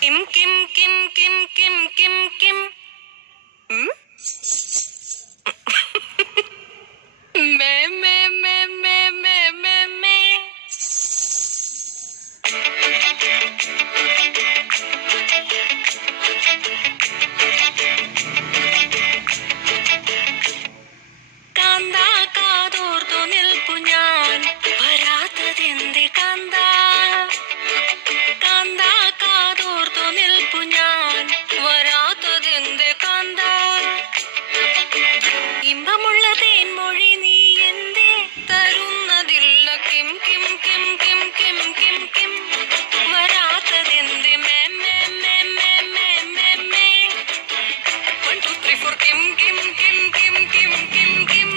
Kim Kim Kim Kim Kim Kim Kim. Me me me me me me me. Kanda kaadorthu nilppu njan varathadente kanda. Kanda kaadorthu nilppu njan varathadente kanda. ഇമ്പമുള്ള തേൻമൊഴി നീ എന്തേ തരുന്നതില്ല കിം കിം കിം കിം കിം കിം കിം വരാത്തതെന്ത് മേ മേ മേ മേ മേ മേ മേ 1 2 3 4 കിം കിം കിം കിം കിം കിം കിം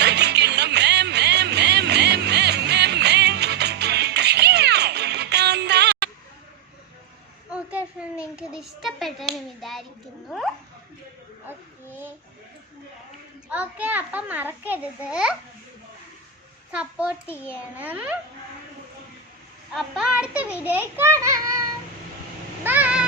തട്ടിക്കുന്ന മേ മേ മേ മേ മേ മേ മേ കാന്ത. ഓക്കെ ഫ്രണ്ട്, എനിക്കിത് ഇഷ്ടപ്പെട്ടെന്ന് വിചാരിക്കുന്നു. ഓക്കെ, അപ്പം മറക്കരുത് സപ്പോർട്ട് ചെയ്യണം. അപ്പം അടുത്ത വീഡിയോയിൽ കാണാം. ബൈ.